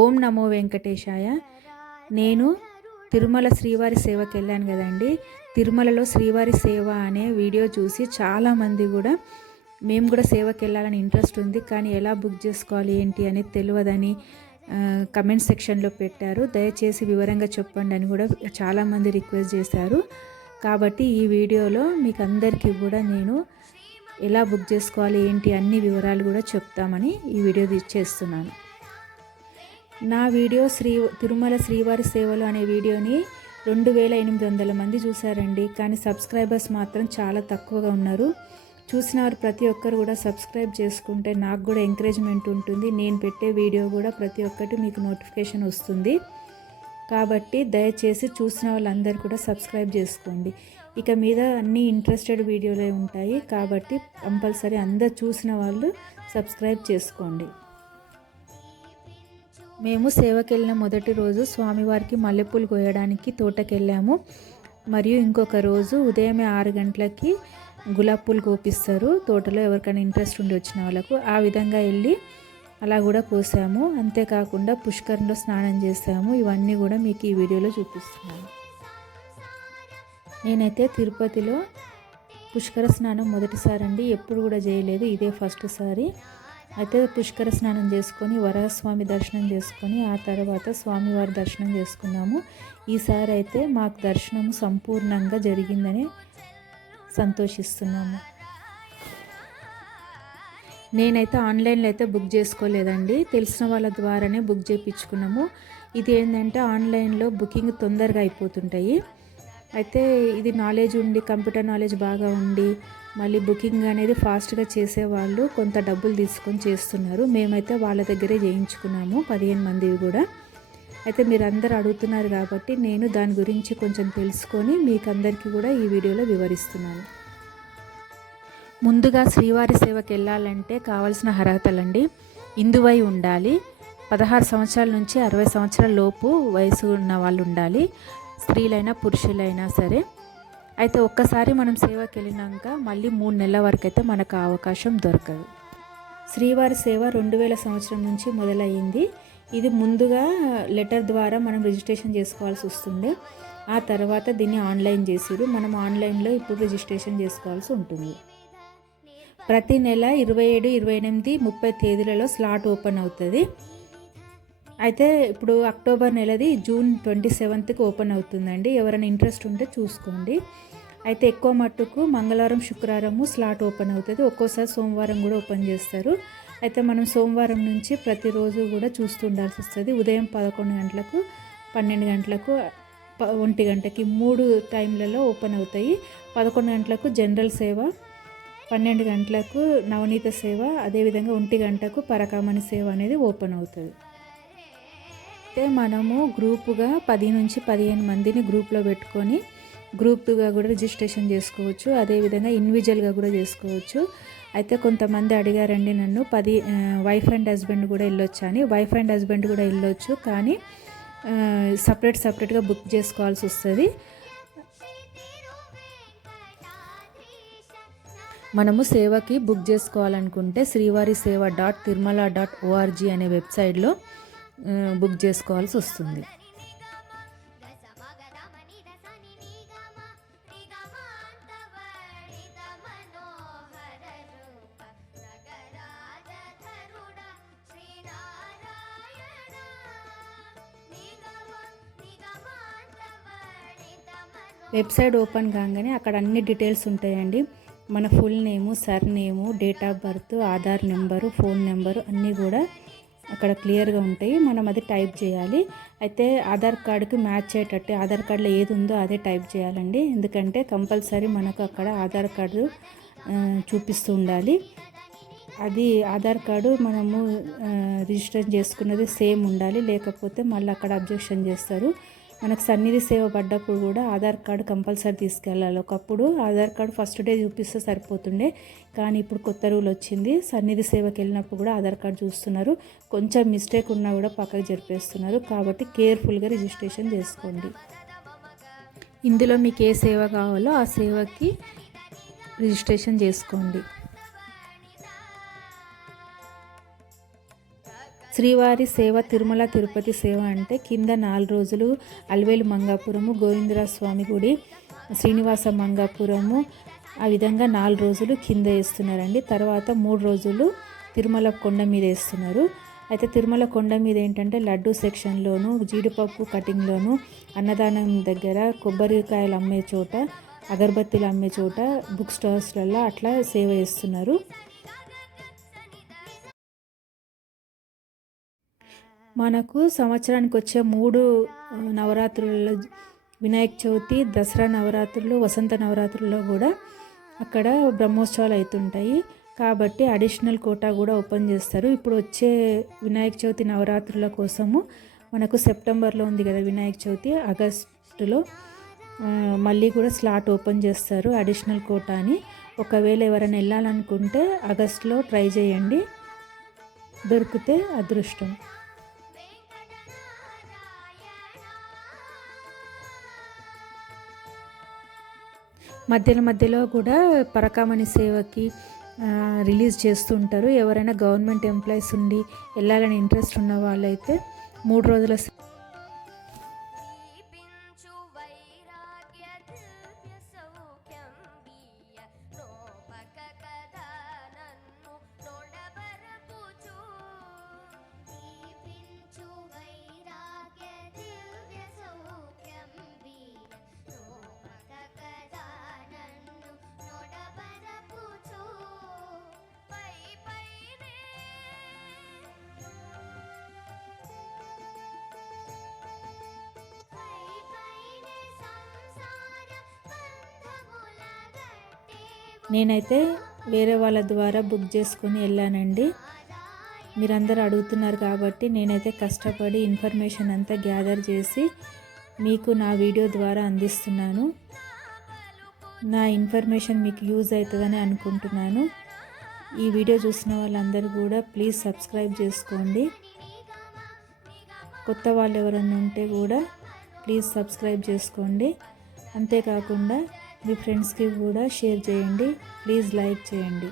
ఓం నమో వెంకటేశాయ. నేను తిరుమల శ్రీవారి సేవకి వెళ్ళాను కదండి. తిరుమలలో శ్రీవారి సేవ అనే వీడియో చూసి చాలామంది కూడా మేము కూడా సేవకి వెళ్ళాలని ఇంట్రెస్ట్ ఉంది. కానీ ఎలా బుక్ చేసుకోవాలి ఏంటి అనేది తెలియదని కమెంట్ సెక్షన్లో పెట్టారు. దయచేసి వివరంగా చెప్పండి అని కూడా చాలామంది రిక్వెస్ట్ చేశారు. కాబట్టి ఈ వీడియోలో మీకు అందరికీ కూడా నేను ఎలా బుక్ చేసుకోవాలి ఏంటి అన్ని వివరాలు కూడా చెప్తామని ఈ వీడియో చేస్తున్నాను. నా వీడియో శ్రీ తిరుమల శ్రీవారి సేవలు అనే వీడియోని రెండు వేల ఎనిమిది వందల మంది చూశారండి. కానీ సబ్స్క్రైబర్స్ మాత్రం చాలా తక్కువగా ఉన్నారు. చూసిన వారు ప్రతి ఒక్కరు కూడా సబ్స్క్రైబ్ చేసుకుంటే నాకు కూడా ఎంకరేజ్మెంట్ ఉంటుంది. నేను పెట్టే వీడియో కూడా ప్రతి ఒక్కటి మీకు నోటిఫికేషన్ వస్తుంది. కాబట్టి దయచేసి చూసిన వాళ్ళందరూ కూడా సబ్స్క్రైబ్ చేసుకోండి. ఇక మీద అన్ని ఇంట్రెస్టెడ్ వీడియోలే ఉంటాయి. కాబట్టి కంపల్సరీ అందరు చూసిన వాళ్ళు సబ్స్క్రైబ్ చేసుకోండి. మేము సేవకెళ్ళిన మొదటి రోజు స్వామివారికి మల్లెపూలు కోయడానికి తోటకెళ్ళాము. మరియు ఇంకొక రోజు ఉదయమే ఆరు గంటలకి గులాబ్ పూలు కోపిస్తారు. తోటలో ఎవరికైనా ఇంట్రెస్ట్ ఉండి వచ్చిన వాళ్ళకు ఆ విధంగా వెళ్ళి అలా కూడా కోసాము. అంతేకాకుండా పుష్కరంలో స్నానం చేసాము. ఇవన్నీ కూడా మీకు ఈ వీడియోలో చూపిస్తున్నాను. నేనైతే తిరుపతిలో పుష్కర స్నానం మొదటిసారి అండి ఎప్పుడు కూడా చేయలేదు. ఇదే ఫస్ట్ సారి. అయితే పుష్కర స్నానం చేసుకొని వరహస్వామి దర్శనం చేసుకొని ఆ తర్వాత స్వామివారి దర్శనం చేసుకున్నాము. ఈసారి అయితే మాకు దర్శనం సంపూర్ణంగా జరిగిందని సంతోషిస్తున్నాము. నేనైతే ఆన్లైన్లో అయితే బుక్ చేసుకోలేదండి. తెలిసిన వాళ్ళ ద్వారానే బుక్ చేయించుకున్నాము. ఇది ఏంటంటే ఆన్లైన్లో బుకింగ్ తొందరగా అయిపోతుంటాయి. అయితే ఇది నాలెడ్జ్ ఉండి కంప్యూటర్ నాలెడ్జ్ బాగా ఉండి మళ్ళీ బుకింగ్ అనేది ఫాస్ట్గా చేసేవాళ్ళు కొంత డబ్బులు తీసుకొని చేస్తున్నారు. మేమైతే వాళ్ళ దగ్గరే చేయించుకున్నాము పదిహేను మందివి కూడా. అయితే మీరు అందరు అడుగుతున్నారు కాబట్టి నేను దాని గురించి కొంచెం తెలుసుకొని మీకు అందరికీ కూడా ఈ వీడియోలో వివరిస్తున్నాను. ముందుగా శ్రీవారి సేవకి వెళ్ళాలంటే కావాల్సిన అర్హతలండి. ఇందువై ఉండాలి. పదహారు సంవత్సరాల నుంచి అరవై సంవత్సరాల లోపు వయసు ఉన్న వాళ్ళు ఉండాలి స్త్రీలైనా పురుషులైనా సరే. అయితే ఒక్కసారి మనం సేవకి వెళ్ళినాక మళ్ళీ మూడు నెలల వరకు అయితే మనకు అవకాశం దొరకదు. శ్రీవారి సేవ రెండు వేల సంవత్సరం నుంచి మొదలయ్యింది. ఇది ముందుగా లెటర్ ద్వారా మనం రిజిస్ట్రేషన్ చేసుకోవాల్సి వస్తుంది. ఆ తర్వాత దీన్ని ఆన్లైన్ చేసిరు మనం ఆన్లైన్లో ఇప్పుడు రిజిస్ట్రేషన్ చేసుకోవాల్సి ఉంటుంది. ప్రతి నెల ఇరవై ఏడు ఇరవై ఎనిమిది ముప్పై తేదీలలో స్లాట్ ఓపెన్ అవుతుంది. అయితే ఇప్పుడు అక్టోబర్ నెలది జూన్ ట్వంటీ సెవెంత్కి ఓపెన్ అవుతుందండి. ఎవరైనా ఇంట్రెస్ట్ ఉంటే చూసుకోండి. అయితే ఎక్కువ మట్టుకు మంగళవారం శుక్రవారము స్లాట్ ఓపెన్ అవుతుంది. ఒక్కోసారి సోమవారం కూడా ఓపెన్ చేస్తారు. అయితే మనం సోమవారం నుంచి ప్రతిరోజు కూడా చూస్తూ ఉండాల్సి వస్తుంది. ఉదయం పదకొండు గంటలకు పన్నెండు గంటలకు ఒంటి గంటకి మూడు టైంలలో ఓపెన్ అవుతాయి. పదకొండు గంటలకు జనరల్ సేవ పన్నెండు గంటలకు నవనీత సేవ అదేవిధంగా ఒంటి గంటకు పరకామణి సేవ అనేది ఓపెన్ అవుతుంది. అయితే మనము గ్రూపుగా పది నుంచి పదిహేను మందిని గ్రూప్లో పెట్టుకొని గ్రూప్గా కూడా రిజిస్ట్రేషన్ చేసుకోవచ్చు. అదేవిధంగా ఇండివిజువల్గా కూడా చేసుకోవచ్చు. అయితే కొంతమంది అడిగారండి నన్ను పది వైఫ్ అండ్ హస్బెండ్ కూడా వెళ్ళొచ్చు అని. వైఫ్ అండ్ హస్బెండ్ కూడా వెళ్ళొచ్చు కానీ సపరేట్ సపరేట్గా బుక్ చేసుకోవాల్సి వస్తుంది. మనము సేవకి బుక్ చేసుకోవాలనుకుంటే శ్రీవారి సేవ డాట్ తిరుమల డాట్ ఓఆర్జీ అనే వెబ్సైట్లో బుక్ చేసుకోవాల్సి వస్తుంది. వెబ్సైట్ ఓపెన్ కాగానే అక్కడ అన్ని డీటెయిల్స్ ఉంటాయండి. మన full name surname date of birth Aadhaar number phone number అన్నీ కూడా అక్కడ క్లియర్గా ఉంటాయి. మనం అది టైప్ చేయాలి. అయితే ఆధార్ కార్డుకి మ్యాచ్ అయ్యేటట్టు ఆధార్ కార్డులో ఏది ఉందో అదే టైప్ చేయాలండి. ఎందుకంటే కంపల్సరీ మనకు అక్కడ ఆధార్ కార్డు చూపిస్తూ ఉండాలి. అది ఆధార్ కార్డు మనము రిజిస్టర్ చేసుకున్నది సేమ్ ఉండాలి. లేకపోతే మళ్ళీ అక్కడ అబ్జెక్షన్ చేస్తారు. మనకు సన్నిధి సేవ పడ్డప్పుడు కూడా ఆధార్ కార్డు కంపల్సరీ తీసుకెళ్ళాలి. ఒకప్పుడు ఆధార్ కార్డు ఫస్ట్ డే చూపిస్తే సరిపోతుండే. కానీ ఇప్పుడు కొత్త రూల్ వచ్చింది. సన్నిధి సేవకి వెళ్ళినప్పుడు కూడా ఆధార్ కార్డు చూస్తున్నారు. కొంచెం మిస్టేక్ ఉన్నా కూడా పక్కకు జరిపేస్తున్నారు. కాబట్టి కేర్ఫుల్గా రిజిస్ట్రేషన్ చేసుకోండి. ఇందులో మీకు ఏ సేవ కావాలో ఆ సేవకి రిజిస్ట్రేషన్ చేసుకోండి. శ్రీవారి సేవ తిరుమల తిరుపతి సేవ అంటే కింద నాలుగు రోజులు అల్వేలు మంగాపురము గోవిందరాజ స్వామి గుడి శ్రీనివాస మంగాపురము. ఆ విధంగా నాలుగు రోజులు కింద వేస్తున్నారండి. తర్వాత మూడు రోజులు తిరుమల కొండ మీద వేస్తున్నారు. అయితే తిరుమల కొండ మీద ఏంటంటే లడ్డు సెక్షన్లోను జీడిపప్పు కటింగ్లోను అన్నదానం దగ్గర కొబ్బరికాయలు అమ్మే చోట అగరబత్తీలు అమ్మే చోట బుక్ స్టోర్స్లలో అట్లా సేవ చేస్తున్నారు మనకు సంవత్సరానికి వచ్చే మూడు నవరాత్రులలో వినాయక చవితి దసరా నవరాత్రులు వసంత నవరాత్రుల్లో కూడా అక్కడ బ్రహ్మోత్సవాలు అవుతుంటాయి కాబట్టి అడిషనల్ కోటా కూడా ఓపెన్ చేస్తారు. ఇప్పుడు వచ్చే వినాయక చవితి నవరాత్రుల కోసము మనకు సెప్టెంబర్లో ఉంది కదా వినాయక చవితి. ఆగస్టులో మళ్ళీ కూడా స్లాట్ ఓపెన్ చేస్తారు అడిషనల్ కోటా అని ఒకవేళ ఎవరైనా వెళ్ళాలనుకుంటే ఆగస్టులో ట్రై చేయండి. దొరికితే అదృష్టం. మధ్యలో మధ్యలో కూడా పరకామణి సేవకి రిలీజ్ చేస్తుంటారు. ఎవరైనా గవర్నమెంట్ ఎంప్లాయీస్ ఉండి వెళ్ళాలని ఇంట్రెస్ట్ ఉన్న వాళ్ళైతే మూడు రోజుల నేనైతే వేరే వాళ్ళ ద్వారా బుక్ చేసుకొని వెళ్ళానండి. మీరందరూ అడుగుతున్నారు కాబట్టి నేనైతే కష్టపడి ఇన్ఫర్మేషన్ అంతా గ్యాదర్ చేసి మీకు నా వీడియో ద్వారా అందిస్తున్నాను. నా ఇన్ఫర్మేషన్ మీకు యూజ్ అవుతుందని అనుకుంటున్నాను. ఈ వీడియో చూసిన వాళ్ళందరూ కూడా ప్లీజ్ సబ్స్క్రైబ్ చేసుకోండి. కొత్త వాళ్ళు ఎవరైనా ఉంటే కూడా ప్లీజ్ సబ్స్క్రైబ్ చేసుకోండి. అంతేకాకుండా మీ ఫ్రెండ్స్కి కూడా షేర్ చేయండి. ప్లీజ్ లైక్ చేయండి.